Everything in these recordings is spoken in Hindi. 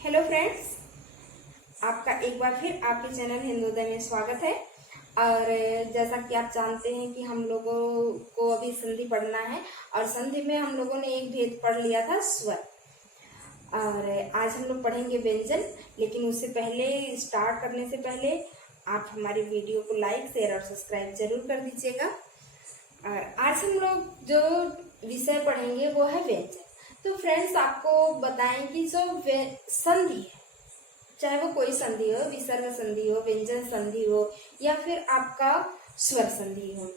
हेलो फ्रेंड्स, आपका एक बार फिर आपके चैनल हिंदोदय में स्वागत है। और जैसा कि आप जानते हैं कि हम लोगों को अभी संधि पढ़ना है और संधि में हम लोगों ने एक भेद पढ़ लिया था स्वर। और आज हम लोग पढ़ेंगे व्यंजन। लेकिन उससे पहले, स्टार्ट करने से पहले आप हमारी वीडियो को लाइक, शेयर और सब्सक्राइब जरूर कर दीजिएगा। और आज हम लोग जो विषय पढ़ेंगे वो है व्यंजन। तो फ्रेंड्स, आपको बताएं कि जो संधि है, चाहे वो कोई संधि हो, विसर्ग संधि हो, व्यंजन संधि हो या फिर आपका स्वर संधि हो,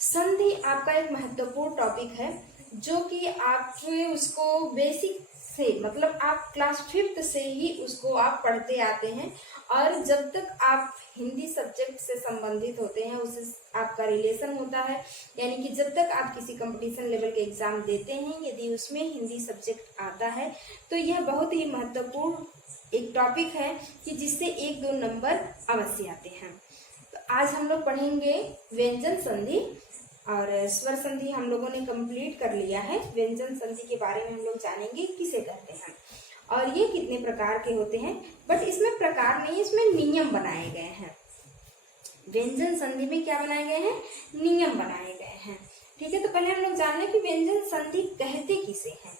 संधि आपका एक महत्वपूर्ण टॉपिक है जो कि आप उसको बेसिक से, मतलब आप क्लास 5th से ही उसको आप पढ़ते आते हैं। और जब तक आप हिंदी सब्जेक्ट से संबंधित होते हैं, उससे आपका रिलेशन होता है। यानी कि जब तक आप किसी कंपटीशन लेवल के एग्जाम देते हैं, यदि उसमें हिंदी सब्जेक्ट आता है तो यह बहुत ही महत्वपूर्ण एक टॉपिक है कि जिससे 1-2 नंबर अवश्य आते हैं। तो आज हम लोग पढ़ेंगे व्यंजन संधि और स्वर संधि हम लोगों ने कंप्लीट कर लिया है। व्यंजन संधि के बारे में हम लोग जानेंगे किसे कहते हैं और ये कितने प्रकार के होते हैं। बट इसमें प्रकार नहीं, इसमें नियम बनाए गए हैं। व्यंजन संधि में क्या बनाए गए हैं? नियम बनाए गए हैं। ठीक है, तो पहले हम लोग जान लें कि व्यंजन संधि कहते किसे हैं।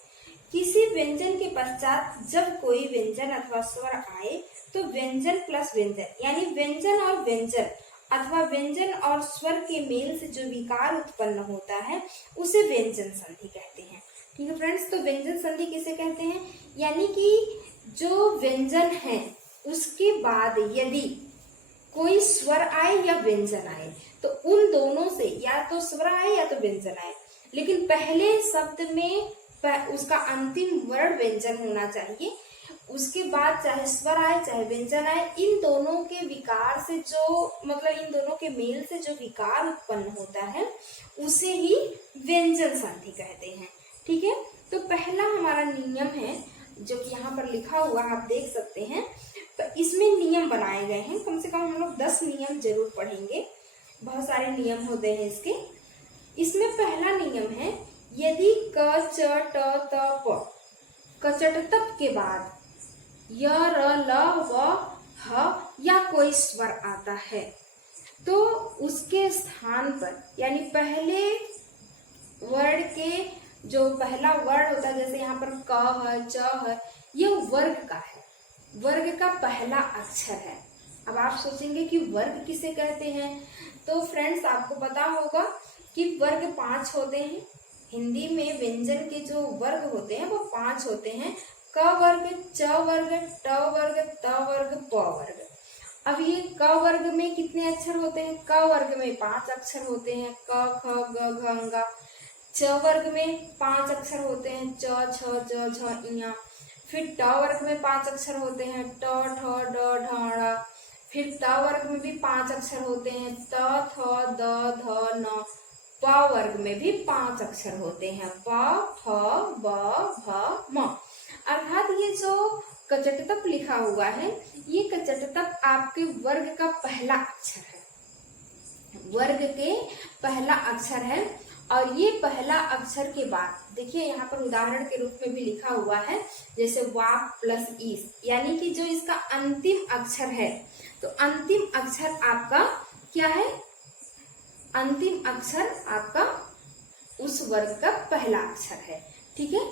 किसी व्यंजन के पश्चात जब कोई व्यंजन अथवा स्वर आए तो व्यंजन प्लस व्यंजन, यानी व्यंजन और व्यंजन अथवा व्यंजन और स्वर के मेल से जो विकार उत्पन्न होता है उसे व्यंजन संधि कहते हैं। ठीक है फ्रेंड्स, तो व्यंजन संधि किसे कहते हैं? यानी कि जो व्यंजन है उसके बाद यदि कोई स्वर आए या व्यंजन आए तो उन दोनों से या तो स्वर आए या तो व्यंजन आए, लेकिन पहले शब्द में उसका अंतिम वर्ण व्यंजन होना चाहिए। उसके बाद चाहे स्वर आए चाहे व्यंजन आए, इन दोनों के विकार से जो, मतलब इन दोनों के मेल से जो विकार उत्पन्न होता है उसे ही व्यंजन संधि कहते हैं। ठीक है, तो पहला हमारा नियम है जो कि यहाँ पर लिखा हुआ आप देख सकते हैं। तो इसमें नियम बनाए गए हैं, कम से कम हम लोग 10 नियम जरूर पढ़ेंगे। बहुत सारे नियम होते हैं इसके। इसमें पहला नियम है, यदि क च ट त प कचटतप के बाद य र ल व ह या कोई स्वर आता है तो उसके स्थान पर, यानी पहले वर्ड के जो पहला वर्ड होता है, जैसे यहाँ पर क है, च है, ये वर्ग का है, वर्ग का पहला अक्षर है। अब आप सोचेंगे कि वर्ग किसे कहते हैं? तो फ्रेंड्स, आपको पता होगा कि वर्ग 5 होते हैं। हिंदी में व्यंजन के जो वर्ग होते हैं वो 5 होते हैं। क वर्ग, च वर्ग, ट वर्ग, त वर्ग, प वर्ग। अब ये क वर्ग में कितने अक्षर होते हैं? क वर्ग में 5 अक्षर होते हैं, क ख ग घ ङ। च वर्ग में 5 अक्षर होते हैं, च छ ज झ ञ। फिर ट वर्ग में 5 अक्षर होते हैं, ट ठ ड ढ ण। फिर त वर्ग में भी 5 अक्षर होते हैं, त थ द ध न। प वर्ग में भी 5 अक्षर होते हैं, प फ ब भ म। अर्थात ये जो कचटतप लिखा हुआ है, ये कचटतप आपके वर्ग का पहला अक्षर है, वर्ग के पहला अक्षर है। और ये पहला अक्षर के बाद देखिए यहाँ पर उदाहरण के रूप में भी लिखा हुआ है, जैसे वा प्लस ईस, यानी कि जो इसका अंतिम अक्षर है, तो अंतिम अक्षर आपका क्या है? अंतिम अक्षर आपका उस वर्ग का पहला अक्षर है। ठीक है,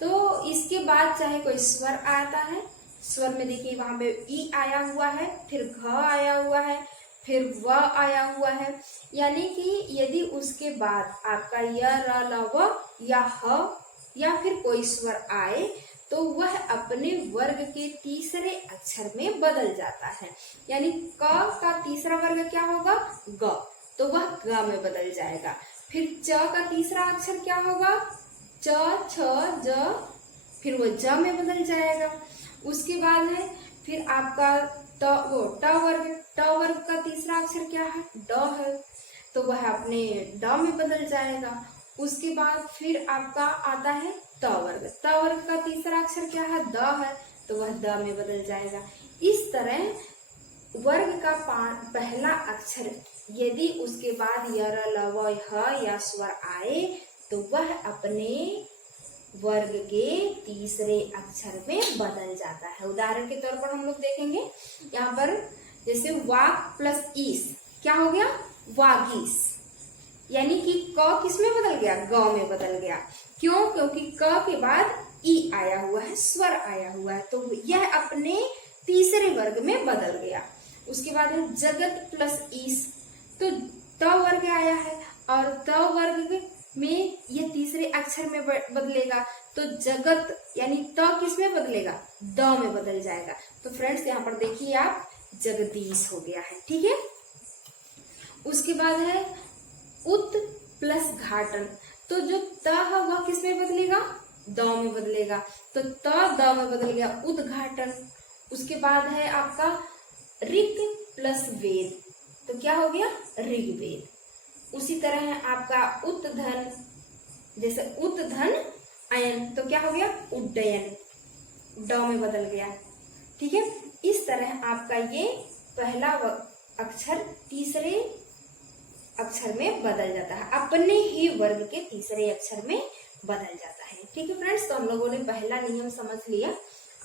तो इसके बाद चाहे कोई स्वर आता है, स्वर में देखिए वहां पे ई आया हुआ है, फिर घ आया हुआ है, फिर व आया हुआ है। यानी कि यदि उसके बाद आपका य र ल व या ह या फिर कोई स्वर आए तो वह अपने वर्ग के तीसरे अक्षर में बदल जाता है। यानी क का तीसरा वर्ग क्या होगा? ग, तो वह ग में बदल जाएगा। फिर च का तीसरा अक्षर क्या होगा? च छ ज, फिर वो ज में बदल जाएगा। उसके बाद है फिर आपका ट वर्ग का तीसरा अक्षर क्या है? ड है, तो वह अपने ड में बदल जाएगा। उसके बाद फिर आपका आता है त वर्ग का तीसरा अक्षर क्या है? द है, तो वह द में बदल जाएगा। इस तरह वर्ग का पहला अक्षर यदि उसके बाद य र ल व ह या स्वर आए तो वह अपने वर्ग के तीसरे अक्षर में बदल जाता है। उदाहरण के तौर पर हम लोग देखेंगे यहाँ पर, जैसे वाक प्लस ईस क्या हो गया, वागीस, यानी कि क किस में बदल गया, ग में बदल गया। क्यों, क्योंकि क के बाद ई आया हुआ है, स्वर आया हुआ है, तो यह अपने तीसरे वर्ग में बदल गया। उसके बाद है जगत प्लस ईस, तो त वर्ग आया है और त वर्ग में ये तीसरे अक्षर में बदलेगा, तो जगत यानी त किस में बदलेगा, द में बदल जाएगा। तो फ्रेंड्स यहाँ पर देखिए आप, जगदीश हो गया है। ठीक है, उसके बाद है उत प्लस घाटन, तो जो त है वह किस में बदलेगा, द में बदलेगा, तो त द में बदल गया, उद्घाटन। उसके बाद है आपका ऋक प्लस वेद, तो क्या हो गया, ऋग्वेद। उसी तरह है आपका उत्धन, जैसे उत्धन अयन, तो क्या हो गया, उड्डयन, ड में बदल गया। ठीक है, इस तरह आपका ये पहला अक्षर तीसरे अक्षर में बदल जाता है, अपने ही वर्ग के तीसरे अक्षर में बदल जाता है। ठीक है फ्रेंड्स, तो हम लोगों ने पहला नियम समझ लिया।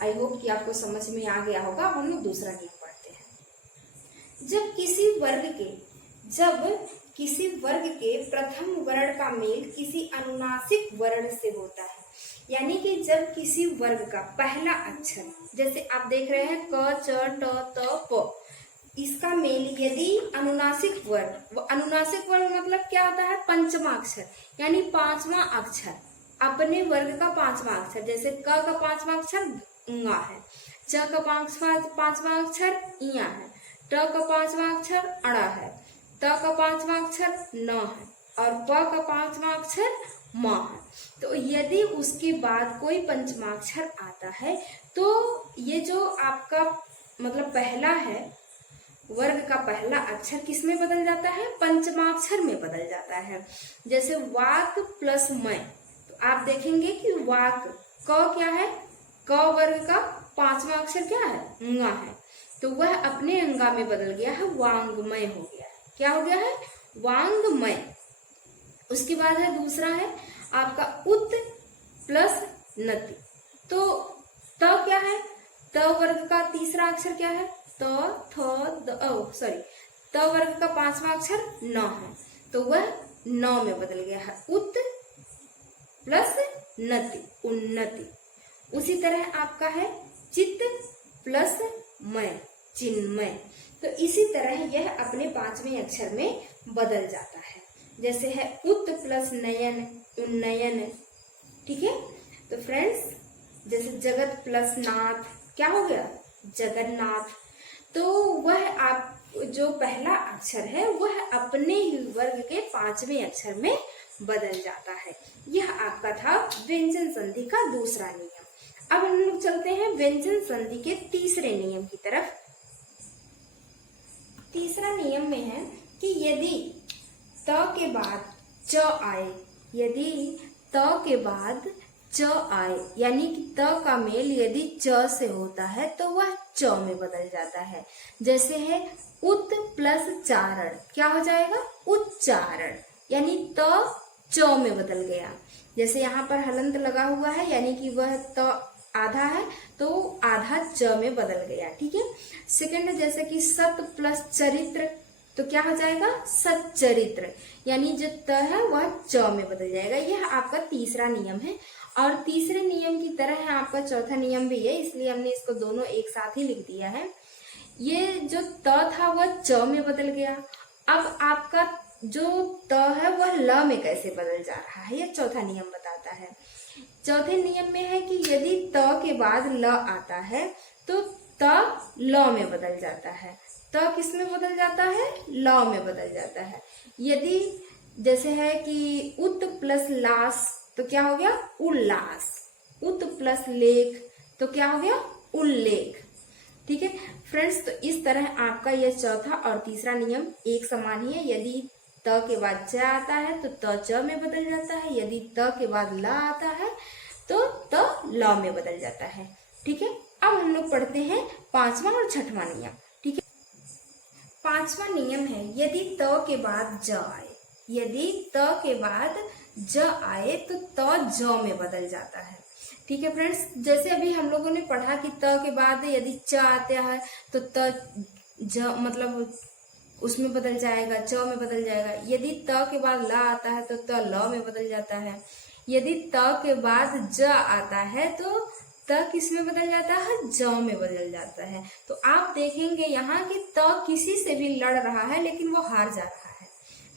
आई होप कि आपको समझ में आ गया होगा। अब हम लोग दूसरा नियम पढ़ते हैं। जब किसी वर्ग के प्रथम वर्ण का मेल किसी अनुनासिक वर्ण से होता है, यानी कि जब किसी वर्ग का पहला अक्षर, जैसे आप देख रहे हैं क च ट त प, इसका मेल यदि अनुनासिक वर्ण मतलब क्या होता है, पंचमा अक्षर, यानी पांचवा अक्षर, अपने वर्ग का पांचवा अक्षर, जैसे क का पांचवा अक्षर ङ है, च का पांचवा अक्षर इया है, ट का पांचवा अक्षर अड़ा है, त का पांचवा अक्षर न है और प का पांचवा अक्षर म है। तो यदि उसके बाद कोई पंचमाक्षर आता है तो ये जो आपका मतलब पहला है, वर्ग का पहला अक्षर किस में बदल जाता है, पंचमाक्षर में बदल जाता है। जैसे वाक प्लस मैं, तो आप देखेंगे कि वाक क क्या है, क वर्ग का पांचवा अक्षर क्या है, ङ है, तो वह अपने अंगा में बदल गया है, वांगमय हो गया है। क्या हो गया है, वांगमय। उसके बाद है दूसरा है आपका उत प्लस नति, तो त क्या है, त वर्ग का तीसरा अक्षर क्या है, त वर्ग का पांचवा अक्षर न है, तो वह न में बदल गया है, उत प्लस नति, उन्नति। उसी तरह आपका है चित्त प्लस मय, चिन्मय, तो इसी तरह यह अपने पांचवें अक्षर में बदल जाता है। जैसे है उत प्लस नयन, उन्नयन। ठीक है, तो फ्रेंड्स जैसे जगत प्लस नाथ क्या हो गया, जगन्नाथ। तो वह आप जो पहला अक्षर है वह अपने ही वर्ग के पांचवें अक्षर में बदल जाता है। यह आपका था व्यंजन संधि का दूसरा नियम। अब हम लोग चलते हैं व्यंजन संधि के तीसरे नियम की तरफ। तीसरा नियम में है कि यदि त के बाद च आए, यदि त के बाद च आए, यानी कि त का मेल यदि च से होता है तो वह च में बदल जाता है। जैसे है उत प्लस चारण, क्या हो जाएगा, उच्चारण, यानी त च में बदल गया। जैसे यहाँ पर हलंत लगा हुआ है, यानी कि वह त आधा है तो आधा च में बदल गया। ठीक है, सेकंड जैसे कि सत प्लस चरित्र, तो क्या हो जाएगा, सच्चरित्र, यानी जो त है वह च में बदल जाएगा। यह आपका तीसरा नियम है और तीसरे नियम की तरह है आपका चौथा नियम भी है, इसलिए हमने इसको दोनों एक साथ ही लिख दिया है। ये जो त था वह च में बदल गया। अब आपका जो त है वह ल में कैसे बदल जा रहा है, यह चौथा नियम बताता है। चौथे नियम में है कि यदि त के बाद ल आता है तो त ल में बदल जाता है। त किस में बदल जाता है, ल में बदल जाता है। यदि जैसे है कि उत प्लस लास, तो क्या हो गया, उल्लास। उत प्लस लेख, तो क्या हो गया, उल्लेख। ठीक है फ्रेंड्स, तो इस तरह आपका यह चौथा और तीसरा नियम एक समान ही है। यदि त के बाद च आता है तो त च में बदल जाता है, यदि त के बाद ल आता है तो त ल में बदल जाता है। ठीक है, अब हम लोग पढ़ते हैं पांचवा और छठवां नियम। ठीक है, पांचवा नियम है यदि त के बाद ज आए, यदि त के बाद ज आए तो त ज में बदल जाता है। ठीक है फ्रेंड्स, जैसे अभी हम लोगों ने पढ़ा कि त के बाद यदि च आता है तो त ज मतलब उसमें बदल जाएगा, च में बदल जाएगा। यदि त के बाद ला आता है तो त ल में बदल जाता है। यदि त के बाद ज आता है तो त किस में बदल जाता है, ज में बदल जाता है। तो आप देखेंगे यहाँ कि त किसी से भी लड़ रहा है लेकिन वो हार जा रहा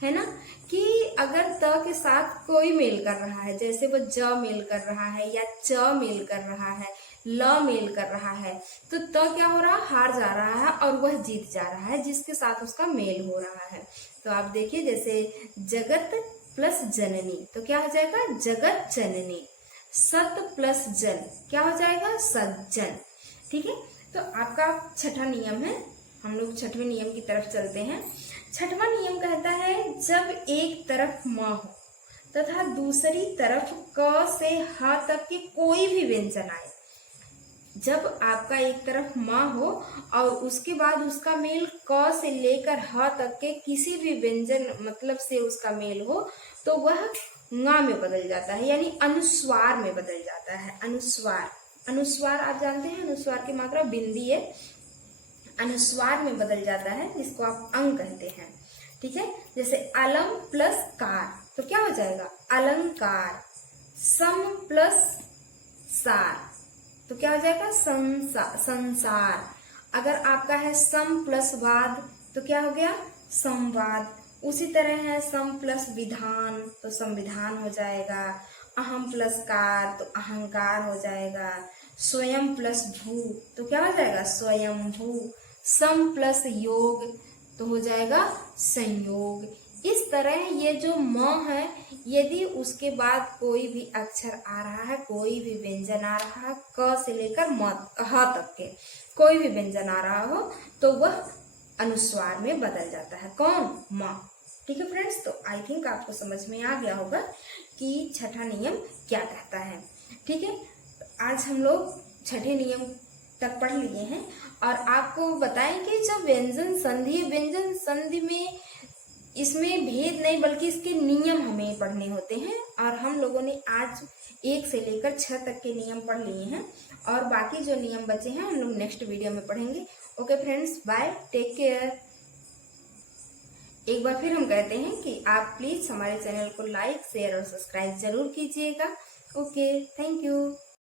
है ना। कि अगर त के साथ कोई मेल कर रहा है, जैसे वो ज मेल कर रहा है या च मेल कर रहा है, ल मेल कर रहा है, तो त क्या हो रहा है, हार जा रहा है और वह जीत जा रहा है जिसके साथ उसका मेल हो रहा है। तो आप देखिए जैसे जगत प्लस जननी तो क्या हो जाएगा, जगत जननी। सत प्लस जन क्या हो जाएगा, सज्जन। ठीक है, तो आपका छठा नियम है। हम लोग छठवें नियम की तरफ चलते हैं। छठवां नियम कहता है जब एक तरफ म हो तथा दूसरी तरफ क से ह तक के कोई भी व्यंजन आए। जब आपका एक तरफ म हो और उसके बाद उसका मेल क से लेकर ह तक के किसी भी व्यंजन मतलब से उसका मेल हो तो वह ङ में बदल जाता है, यानी अनुस्वार में बदल जाता है। अनुस्वार, अनुस्वार आप जानते हैं, अनुस्वार की मात्रा बिंदी है, अनुस्वार में बदल जाता है जिसको आप अंग कहते हैं। ठीक है, जैसे अलम प्लस कार तो क्या हो जाएगा, अलंकार। सम प्लस सार तो क्या हो जाएगा, संसार। अगर आपका है सम प्लस वाद तो क्या हो गया, संवाद। उसी तरह है सम प्लस विधान तो संविधान हो जाएगा। अहम प्लस कार तो अहंकार हो जाएगा। स्वयं प्लस भू तो क्या हो जाएगा, स्वयंभू। सम प्लस योग तो हो जाएगा संयोग। इस तरह ये जो म है, यदि उसके बाद कोई भी अक्षर आ रहा है, कोई भी व्यंजन आ रहा है, क से लेकर म ह तक के कोई भी व्यंजन आ रहा हो तो वह अनुस्वार में बदल जाता है। कौन, म। ठीक है फ्रेंड्स, तो आई थिंक आपको समझ में आ गया होगा कि छठा नियम क्या कहता है। ठीक है, आज हम लोग छठे नियम तक पढ़ लिए हैं और आपको बताएं कि जब व्यंजन संधि में इसमें भेद नहीं बल्कि इसके नियम हमें पढ़ने होते हैं। और हम लोगों ने आज 1 से लेकर 6 तक के नियम पढ़ लिए हैं और बाकी जो नियम बचे हैं हम लोग नेक्स्ट वीडियो में पढ़ेंगे। Okay friends, bye, take care. एक बार फिर हम कहते हैं कि आप प्लीज हमारे चैनल को लाइक, शेयर और सब्सक्राइब जरूर कीजिएगा। Okay, thank you.